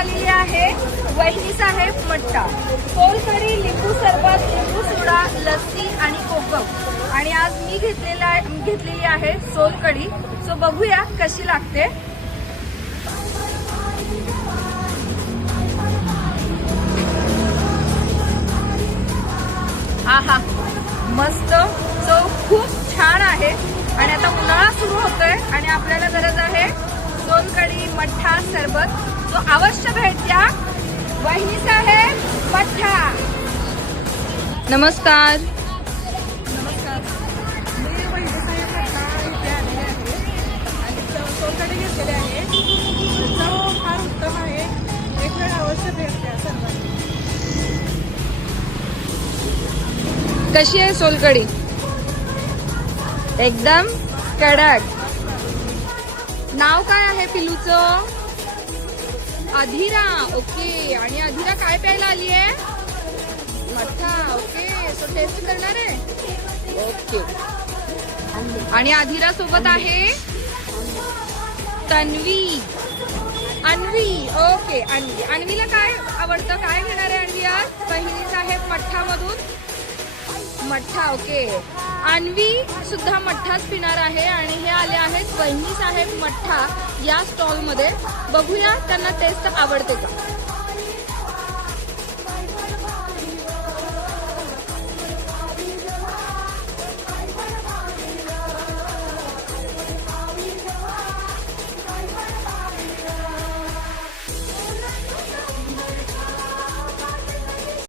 आलेली आहे वहिनी साहेब मट्टा. सोलकढी लिंबू सरबत लिंबू सोडा लस्सी आणि कोकम. आणि आज मी घेतलेला घेतलेली आहे सोलकडी सो बघूया कशी लागते. आहा मस्त. सो खूप छान आहे. आणि आता उन्हाळा सुरू होतोय आणि आपल्याला गरज आहे सोलकडी मठ्ठा सरबत. सो अवश्य भेट द्या वहिनी साहेब मठ्ठा नमस्कार. नमस्कार. मी इथे आलेले आहे. आणि सोलकडे घेतलेले आहे. चव फार उत्तम आहे एक वेळ अवश्य भेट द्या सर्वांनी. कशी आहे सोलकढी? एकदम कडक. नाव काय आहे पिलूचं? अधीरा ओके. आणि अधीरा काय प्यायला आली आहे? मठ्ठा ओके. सो टेस्ट करणार आहे? ओके. आणि अधीरा सोबत आहे तन्वी. अन्वी ओके. अन्वी. अन्वीला काय आवडतं? काय घेणार आहे अन्वी आज? बहिणी साहेब मठ्ठामधून? मठ्ठा ओके. आणवी सुद्धा मठ्ठाच पिणार आहे आणि हे आले आहेत वहिनी साहेब मठ्ठा या स्टॉलमध्ये बघूया त्यांना टेस्ट आवडते का?